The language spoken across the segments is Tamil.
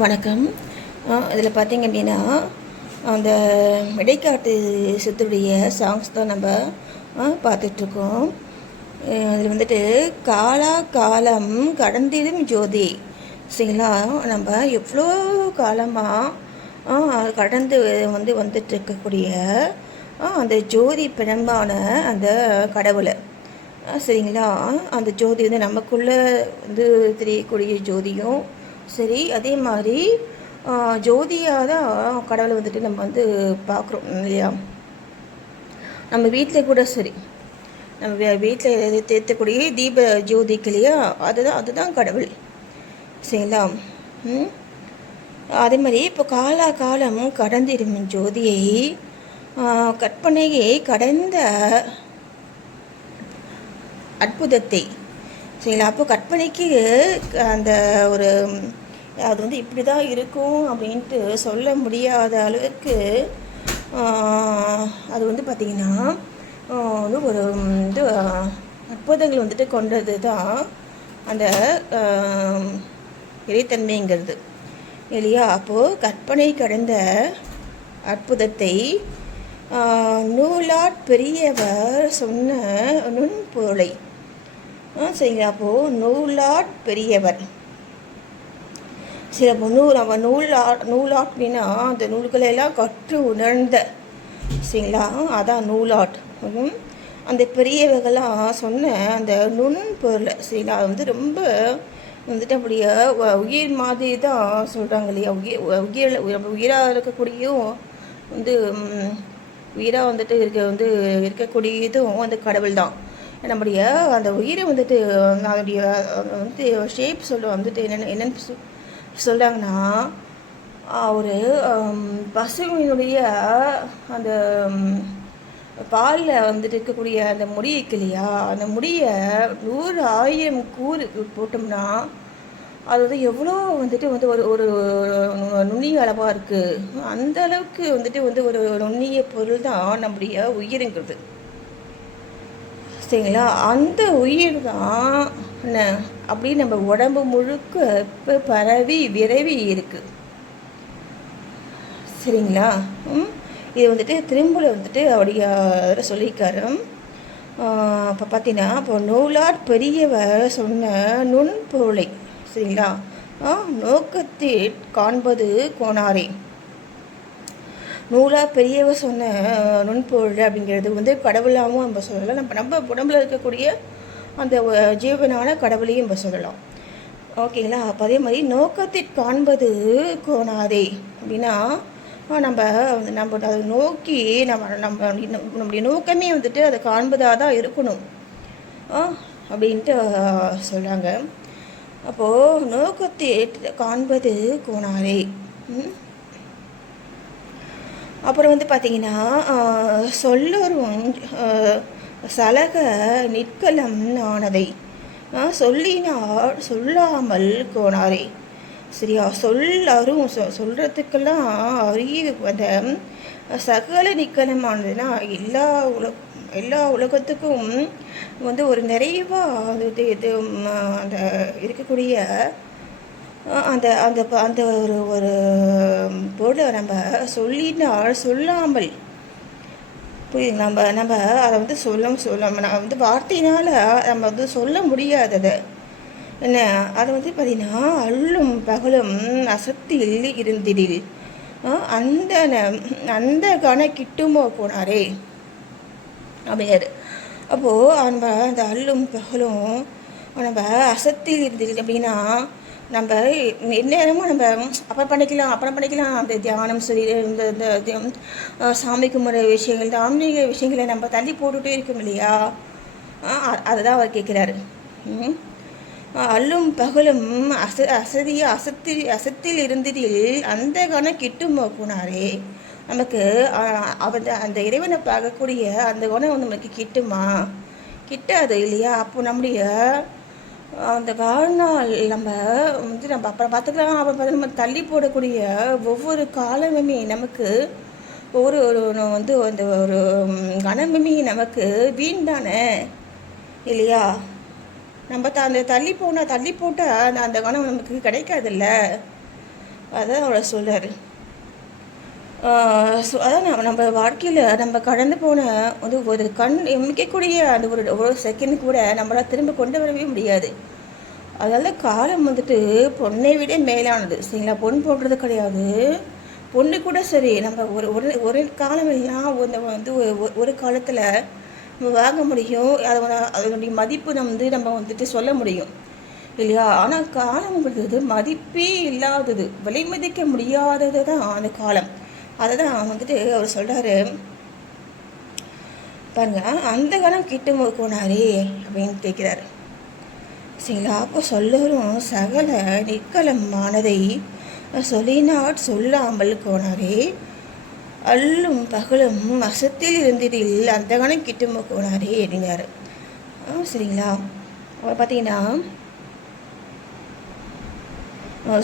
வணக்கம். இதில் பார்த்திங்க அப்படின்னா, அந்த இடைக்காட்டு சித்தருடைய சாங்ஸ் தான் நம்ம பார்த்துட்ருக்கோம். அதில் வந்துட்டு காலா காலம் கடந்திடும் ஜோதி, சரிங்களா? நம்ம எவ்வளோ காலமாக கடந்து வந்துட்டுருக்கக்கூடிய அந்த ஜோதி பிணம்பான அந்த கடவுளை, சரிங்களா? அந்த ஜோதி வந்து நமக்குள்ளே தெரியக்கூடிய ஜோதியும் சரி, அதே மாதிரி ஜோதியாக தான் கடவுளை வந்துட்டு நம்ம பார்க்குறோம் இல்லையா? நம்ம வீட்டில் கூட சரி, நம்ம வீட்டில் தேர்த்தக்கூடிய தீப ஜோதிக்கு இல்லையா, அதுதான் கடவுள், சரிங்களா? அதே மாதிரி இப்போ காலம் கடந்திடும் ஜோதியை, கற்பனையை கடந்த அற்புதத்தை, சரிங்களா? அப்போ கற்பனைக்கு அந்த ஒரு அது இப்படி தான் இருக்கும் அப்படின்ட்டு சொல்ல முடியாத அளவுக்கு அது பார்த்திங்கன்னா ஒரு அற்புதங்கள் கொண்டது தான் அந்த இறைத்தன்மைங்கிறது இல்லையா? அப்போது கற்பனை கடந்த அற்புதத்தை நூலாட் பெரியவர் சொன்ன நுண்பொருளை, சரிங்களா? அப்போது நூலாட் பெரியவர், சரி. அப்போ நூலாட் அப்படின்னா அந்த நூல்களெல்லாம் கற்று உணர்ந்த, சரிங்களா? அதான் நூலாட். அந்த பெரியவர்களாக சொன்ன அந்த நுண்பொருளை, சரிங்களா? அது ரொம்ப அப்படியே உயிர் மாதிரி தான் சொல்கிறாங்க இல்லையா? உயிராக இருக்கக்கூடியும் உயிராக இருக்கக்கூடியதும் அந்த கடவுள் தான். நம்முடைய அந்த உயிரை அதனுடைய ஷேப் சொல்ல என்னென்னு சொல்கிறாங்கன்னா, ஒரு பசுவினுடைய அந்த பாலில் இருக்கக்கூடிய அந்த முடி இருக்கு இல்லையா, அந்த முடியை 100,000 கூறு போட்டோம்னா அது எவ்வளோ ஒரு ஒரு நுண்ணிய அளவாக இருக்குது. அந்த அளவுக்கு ஒரு நுண்ணிய பொருள் தான் நம்முடைய உயிருங்கிறது, சரிங்களா? அந்த உயிர் தான் அப்படி நம்ம உடம்பு முழுக்க இப்போ பரவி விரவி இருக்குது, சரிங்களா? இது திரும்பல அவருடைய அதில் சொல்லியிருக்காரு. இப்போ பார்த்தீங்கன்னா, இப்போ நூலார் பெரியவர் சொன்ன நுண்பொருளை, சரிங்களா? நோக்கத்தில் காண்பது கோணாரே. நூலா பெரியவர் சொன்ன நுண்பொருள் அப்படிங்கிறது கடவுளாகவும் நம்ம சொல்லலாம். நம்ம உடம்புல இருக்கக்கூடிய அந்த ஜீவனான கடவுளையும் நம்ம சொல்லலாம், ஓகேங்களா? அப்போ அதே மாதிரி நோக்கத்தில் காண்பது கோணாதே அப்படின்னா, நம்ம அதை நோக்கி நம்முடைய நோக்கமே அதை காண்பதாக தான் இருக்கணும் அப்படின்ட்டு சொல்கிறாங்க. அப்போது நோக்கத்தில் காண்பது கோணாரே. அப்புறம் பார்த்திங்கன்னா, சொல்லரும் சலக நிற்கலம் ஆனதை சொல்லினால் சொல்லாமல் கோணாரே, சரியா? சொல்லரும் சொல்கிறதுக்கெல்லாம் அறிய அந்த சகல நிற்கலமானதுன்னா எல்லா உலகத்துக்கும் ஒரு நிறைவாக அந்த இருக்கக்கூடிய அந்த அந்த அந்த ஒரு ஒரு பொருளை நம்ம சொல்லினால் சொல்லாமல், புரியுது? நம்ம அதை சொல்ல வார்த்தையினால் நம்ம சொல்ல முடியாததை என்ன, அதை பார்த்திங்கன்னா அள்ளும் பகலும் அசத்தில் இருந்திடில் அந்த கிட்டுமோ போனாரே அப்படிங்கிறாரு. அப்போது நம்ம அந்த அள்ளும் பகலும் நம்ம அசத்தில் இருந்தில் அப்படின்னா, நம்ம எந்நேரமும் நம்ம அப்புறம் பண்ணிக்கலாம் அந்த தியானம் சரி, இந்த சாமி கும்பிட்ற விஷயங்கள், இந்த ஆன்மீக விஷயங்களை நம்ம தள்ளி போட்டுகிட்டே இருக்கோம் இல்லையா? அதை தான் அவர் கேட்குறாரு. அல்லும் பகலும் அசத்தில் இருந்ததில் அந்த கிட்டும் போனாரே, நமக்கு அந்த இறைவனை பார்க்கக்கூடிய அந்த குணம் நமக்கு கிட்டாது இல்லையா? அப்போ நம்முடைய அந்த வாழ்நாள் நம்ம அப்புறம் பார்த்துக்கலாம், அப்புறம் நம்ம தள்ளி போடக்கூடிய ஒவ்வொரு காலமுமே நமக்கு ஒரு அந்த ஒரு கணமுமே நமக்கு வீண் தானே இல்லையா? நம்ம அந்த தள்ளி போட்டால் அந்த கணம் நமக்கு கிடைக்காதுல்ல. அதான் அவரை சொல்கிறாரு. அதான் நம்ம வாழ்க்கையில் நம்ம கடந்து போன ஒரு கண் எமிக்கக்கூடிய அந்த ஒரு செகண்ட் கூட நம்மளால் திரும்ப கொண்டு வரவே முடியாது. அதனால் காலம் பொண்ணை விட மேலானது. சரிங்களா? பொன் போடுறது கிடையாது. பொண்ணு கூட சரி, நம்ம ஒரு ஒரு ஒரு காலம் எல்லாம் ஒரு காலத்தில் நம்ம வாங்க முடியும். அதனுடைய மதிப்பு நம்ம சொல்ல முடியும் இல்லையா? ஆனால் காலம்ங்கிறது மதிப்பே இல்லாதது, விலை மதிக்க முடியாதது தான் அந்த காலம். அதை தான் அவர் சொல்கிறாரு பாருங்க. அந்த காலம் கிட்டு போனாரே அப்படின்னு கேட்குறாரு. சரிங்களா? அப்போ சொல்லரும் சகல நிக்கலமானதை சொல்லினாட் சொல்லாமல் போனாரே, அல்லும் பகலும் அசத்தில் இருந்ததில் அந்த காலம் கிட்டுமோ போனாரே அப்படிங்கிறாரு. சரிங்களா? அவர் பார்த்தீங்கன்னா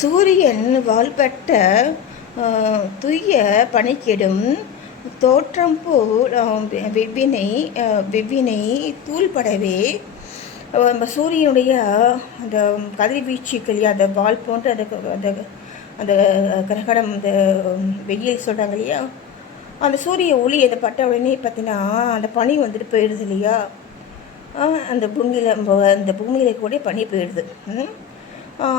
சூரியன் வாழ்பட்ட துய்ய பனிக்கெடும் தோற்றம் போல் வெவ்வினை தூள்படவே நம்ம சூரியனுடைய அந்த கதிர்வீச்சுக்கள் அந்த வால் போன்ற அந்த அந்த கிரகணம், அந்த வெயில் சொல்கிறாங்க இல்லையா, அந்த சூரிய ஒளி அதை பட்ட உடனே பார்த்தீங்கன்னா அந்த பனி போயிடுது இல்லையா? அந்த பூமியில் கூட பனி போயிடுது.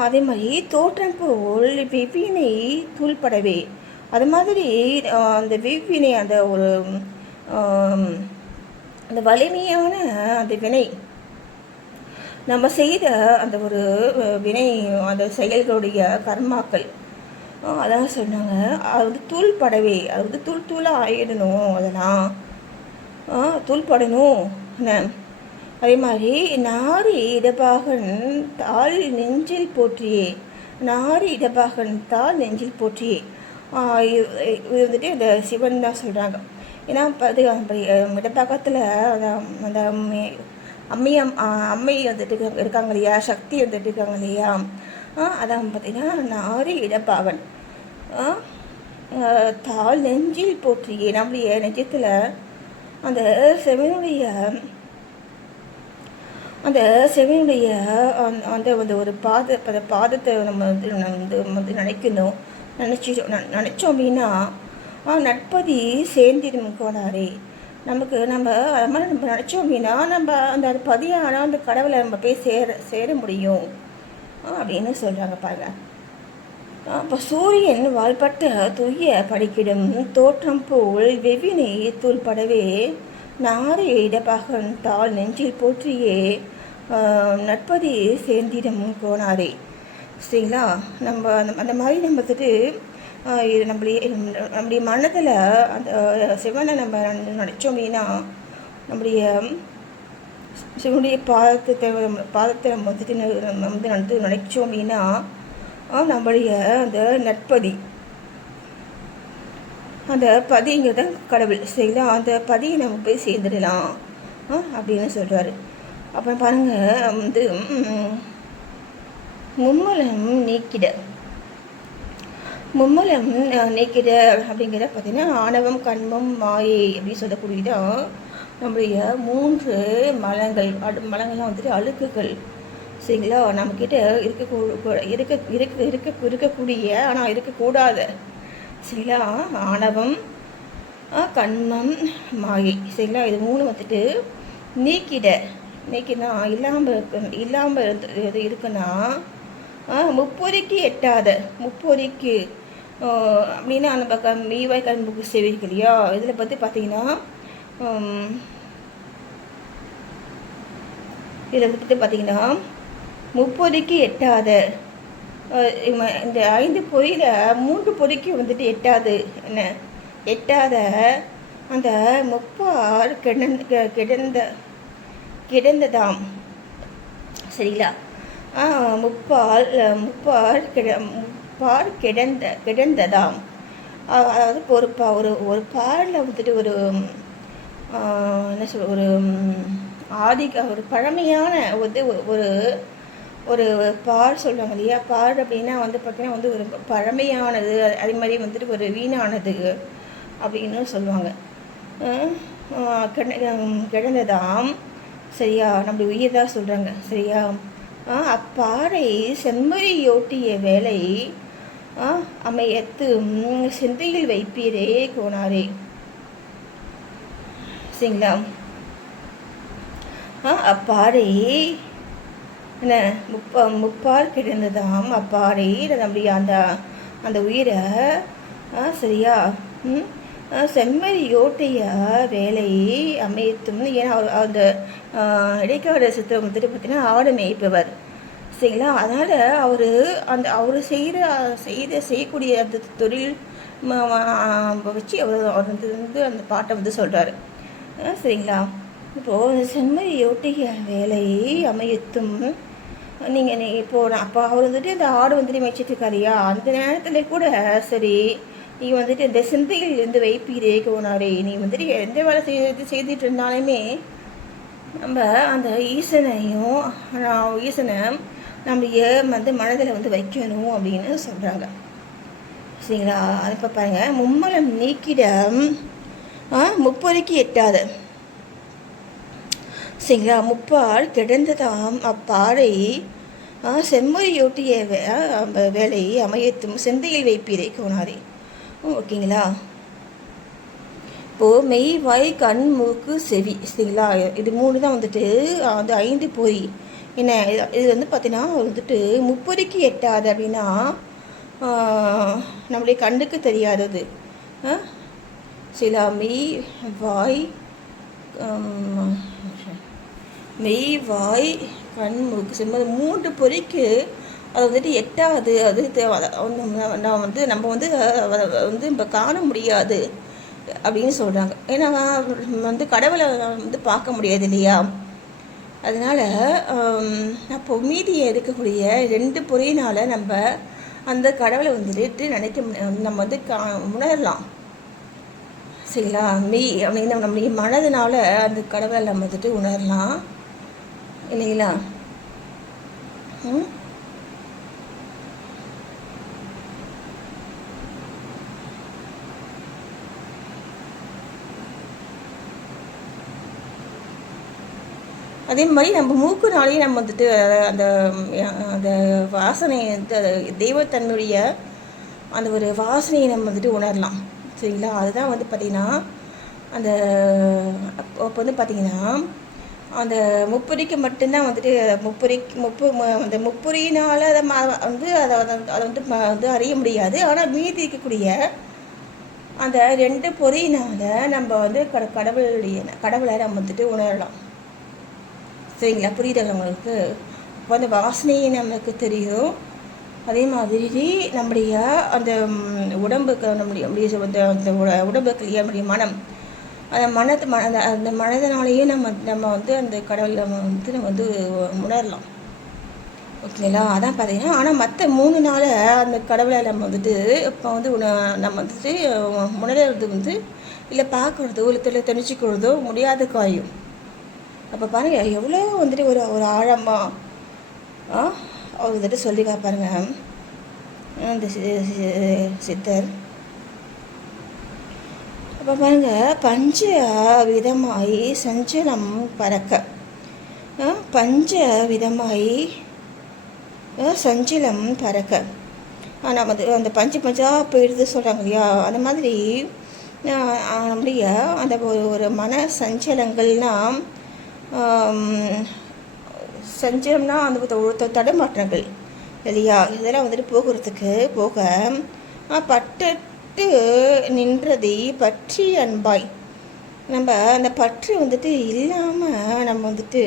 அதே மாதிரி தோற்றம் போல் வெவ்வினை தூள்படவே, அது மாதிரி அந்த வெவ்வினை அந்த ஒரு அந்த வலிமையான அந்த வினை நம்ம செய்த அந்த ஒரு வினை, அந்த செயல்களுடைய கர்மாக்கள் அதான் சொன்னாங்க. அது தூள்படவே, அது தூள் தூளாக ஆயிடணும், அதெல்லாம் தூள்படணும். அதே மாதிரி நாரி இடபாகன் தாள் நெஞ்சில் போற்றியே, நாரி இடபாகன் தாள் நெஞ்சில் போற்றியே. இது இந்த சிவன் தான் சொல்கிறாங்க. ஏன்னா இடப்பாக்கத்தில் அந்த அம்மை இருக்காங்க இல்லையா, சக்தி இருக்காங்க இல்லையா, அதான் பார்த்திங்கன்னா நாரி இடப்பாகன் தாள் நெஞ்சில் போற்றியே. நம்முடைய நெஞ்சத்தில் அந்த செவினுடைய அந்த ஒரு பாதத்தை நம்ம நினைக்கணும். நினச்சோம் அப்படின்னா நட்பதி சேர்ந்திடும் கோனாரே. நம்ம அது மாதிரி நம்ம நினச்சோம் அப்படின்னா நம்ம அந்த பதியான அந்த கடவுளை நம்ம போய் சேர முடியும் அப்படின்னு சொல்கிறாங்க பாருங்க. அப்போ சூரியன் வாழ்பட்ட தூய படிக்கிடும் தோற்றம் போல் வெவ்வினை தூள்படவே நாரி இடப்பாகன் தாள் நெஞ்சில் போற்றியே நட்பதி சேர்ந்திடம் கோனாரே. சரிங்களா? நம்ம அந்த மாதிரி நம்முடைய மனதில் அந்த சிவனை நம்ம நினச்சோம் அப்படின்னா நம்முடைய சிவனுடைய பாதத்தை நம்ம நினைச்சோம் அப்படின்னா நம்முடைய அந்த நட்பதி, அந்த பதிங்கிறத கடவுள். சரிங்களா? அந்த பதியை நம்ம போய் சேர்ந்துடலாம் அப்படின்னு சொல்கிறாரு. அப்புறம் பாருங்கள், மும்மலம் நீக்கிட அப்படிங்கிறத பார்த்திங்கன்னா ஆணவம், கண்மம், மாயை அப்படின்னு சொல்லக்கூடியதான் நம்முடைய 3 மலங்கள்லாம் அழுக்குகள். சரிங்களா? நம்மக்கிட்ட இருக்கக்கூடிய ஆனால் இருக்கக்கூடாத, சரிங்களா, ஆணவம், கண்மம், மாயை. சரிங்களா? இது 3 நீக்கினா இல்லாமல் இருக்குன்னா முப்பொறிக்கு எட்டாத, முப்பொறிக்கு அப்படின்னா நம்ம மீவாய் கண்புக்கு செவிக்கு இல்லையா, இதில் பார்த்தீங்கன்னா முப்பொறிக்கு எட்டாத, இந்த 5 பொறியில் 3 பொறிக்கு எட்டாது, என்ன எட்டாத அந்த முப்பார் கிடந்ததாம். சரிங்களா? முப்பார் கிடந்ததாம். அதாவது ஒரு பாரில் ஒரு என்ன சொல்ற, ஒரு பழமையான ஒரு ஒரு பார் சொல்லுவாங்க இல்லையா. பார் அப்படின்னா பார்த்தீங்கன்னா ஒரு பழமையானது, அதே மாதிரி ஒரு வீணானது அப்படின்னு சொல்லுவாங்க. கிடந்ததாம். சரியா? நம்முடைய உயிர் தான் சொல்கிறாங்க. சரியா? அப்பாறை செம்மறியோட்டிய வேலை அமையத்தும் சிந்தையில் வைப்பீரே கோனாரே. சரிங்களா? அப்பாறை என்ன முப்பால் கிடந்ததாம் அப்பாறை நம்முடைய அந்த அந்த உயிரை சரியா செம்மறி யோட்டைய வேலை அமைத்தும். ஏன்னா அந்த இடைக்கால சித்திரம் வந்துட்டு பார்த்தீங்கன்னா ஆடு மேய்ப்பவர். சரிங்களா? அதனால் அவர் செய்யக்கூடிய அந்த தொழில் வச்சு அவர் வந்து அந்த பாட்டை வந்து சொல்கிறாரு. சரிங்களா? இப்போது செம்மறி யோட்டிய வேலை அமையத்தும். நீங்கள் அப்போ அவர் வந்துட்டு இந்த ஆடு வந்துட்டு மேய்ச்சிட்ருக்காரியா, அந்த நேரத்தில் கூட சரி நீ வந்துட்டு இந்த சிந்தையில் இருந்து வைப்பீரே கோனாரே. நீ வந்துட்டு எந்த வேலை செய்துட்டு இருந்தாலுமே நம்ம அந்த ஈசனை நம்முடைய வந்து மனதில் வந்து வைக்கணும் அப்படின்னு சொல்கிறாங்க. சரிங்களா? அது இப்போ பாருங்கள், மும்மலம் நீக்கிட முப்பொறிக்கு எட்டாது. சரிங்களா? முப்பால் கிடந்ததாம் அப்பாறை செம்மொழியோட்டிய வேலை அமையத்தும் சிந்தையில் வைப்பீரே கோனாரே. ஓகேங்களா? இப்போது மெய் வாய் கண் மூக்கு செவி. சரிங்களா? இது 3 தான் வந்துட்டு அந்த 5 பொறி. என்ன இது வந்து பார்த்தீங்கன்னா வந்துட்டு முப்பொறிக்கு எட்டாது அப்படின்னா நம்முடைய கண்ணுக்கு தெரியாதது. சரிங்களா? மெய் வாய் கண் மூக்கு செவி 3 பொறிக்கு அது வந்துட்டு எட்டாது. அது நம்ம வந்து இப்போ காண முடியாது அப்படின்னு சொல்கிறாங்க. ஏன்னா வந்து கடவுளை வந்து பார்க்க முடியாது இல்லையா? அதனால் அப்போ மீதியை இருக்கக்கூடிய 2 பொறியினால் நம்ம அந்த கடவுளை வந்துட்டு நம்ம வந்து உணரலாம். சரிங்களா? அப்படின்னு நம்முடைய மனதினால் அந்த கடவுளை நம்ம வந்துட்டு உணரலாம் இல்லைங்களா? அதே மாதிரி நம்ம மூக்குனாலேயே நம்ம வந்துட்டு அந்த அந்த வாசனை தெய்வத்தன்மையுடைய அந்த ஒரு வாசனையை நம்ம வந்துட்டு உணரலாம். சரிங்களா? அதுதான் வந்து பார்த்திங்கன்னா அந்த அப்போ வந்து பார்த்திங்கன்னா அந்த முப்பொறிக்கு மட்டும்தான் வந்துட்டு அந்த முப்பொறியினால் அதை வந்து அறிய முடியாது. ஆனால் மீதி இருக்கக்கூடிய அந்த 2 பொறியினால் நம்ம வந்து கடவுளை நம்ம வந்துட்டு உணரலாம். சரிங்களா? புரியுதுங்க உங்களுக்கு? இப்போ அந்த வாசனையை நமக்கு தெரியும். அதே மாதிரி நம்முடைய அந்த உடம்புக்கு அந்த உடம்புக்கு நம்முடைய மனம் அந்த மனதினாலேயே நம்ம வந்து அந்த கடவுளை நம்ம உணரலாம். ஓகேங்களா? அதான் பார்த்தீங்கன்னா ஆனால் மற்ற 3 நாள் அந்த கடவுளை நம்ம வந்துட்டு இப்போ வந்து நம்ம வந்துட்டு உணர்றது வந்து இல்லை பார்க்குறதோ இல்லை தெரிஞ்சுக்கிறதோ முடியாத காரியம். அப்போ பாருங்கள் எவ்வளோ வந்துட்டு ஒரு ஆழமாக அவர் வந்துட்டு சொல்லி பாருங்க அந்த சித்தர். அப்போ பாருங்கள் பஞ்ச விதமாய் சஞ்சலம் பறக்க பஞ்ச விதமாய் சஞ்சலம் பறக்க நம்ம அந்த பஞ்சாக போயிடுது சொல்கிறாங்க இல்லையா? அந்த மாதிரி நம்முடைய அந்த ஒரு மன சஞ்சலங்கள்னால் சஞ்சலம்னா அந்த தடுமாற்றங்கள் இல்லையா? இதெல்லாம் வந்துட்டு போக பட்டு நின்றதை பற்றி அன்பாய் நம்ம அந்த பற்று வந்துட்டு இல்லாமல் நம்ம வந்துட்டு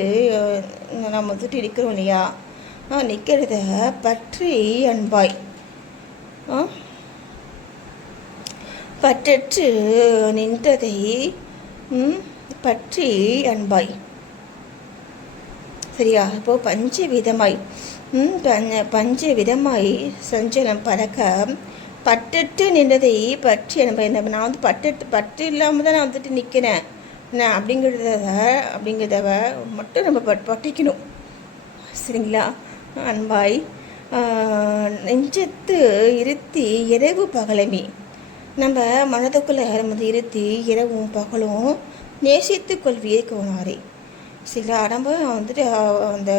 இருக்கிறோம் இல்லையா? நிற்கிறத பற்றி அன்பாய் பற்றற்று நின்றதை பற்றி அன்பாய். சரியா? இப்போது பஞ்ச விதமாய் சஞ்சலம் பறக்க பட்டுட்டு நின்றதை பற்றி நான் வந்து பட்டு இல்லாமல் தான் நான் வந்துட்டு நிற்கிறேன் அப்படிங்கிறத மட்டும் நம்ம பற்றிக்கணும். சரிங்களா? அன்பாய் நெஞ்சத்து இருத்தி இரவு பகலமே நம்ம மனதுக்குள்ளே நம்ம இருத்தி இரவும் பகலும் நேசித்து கொள்வியே கோனாரே. சரிங்களா? நம்ம வந்துட்டு அந்த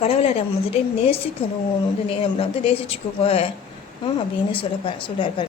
கடவுளை நம்ம வந்துட்டு நேசிக்கணும். நம்ம வந்து நேசிச்சுக்கோங்க அப்படின்னு சொல்கிறார் பாருங்க.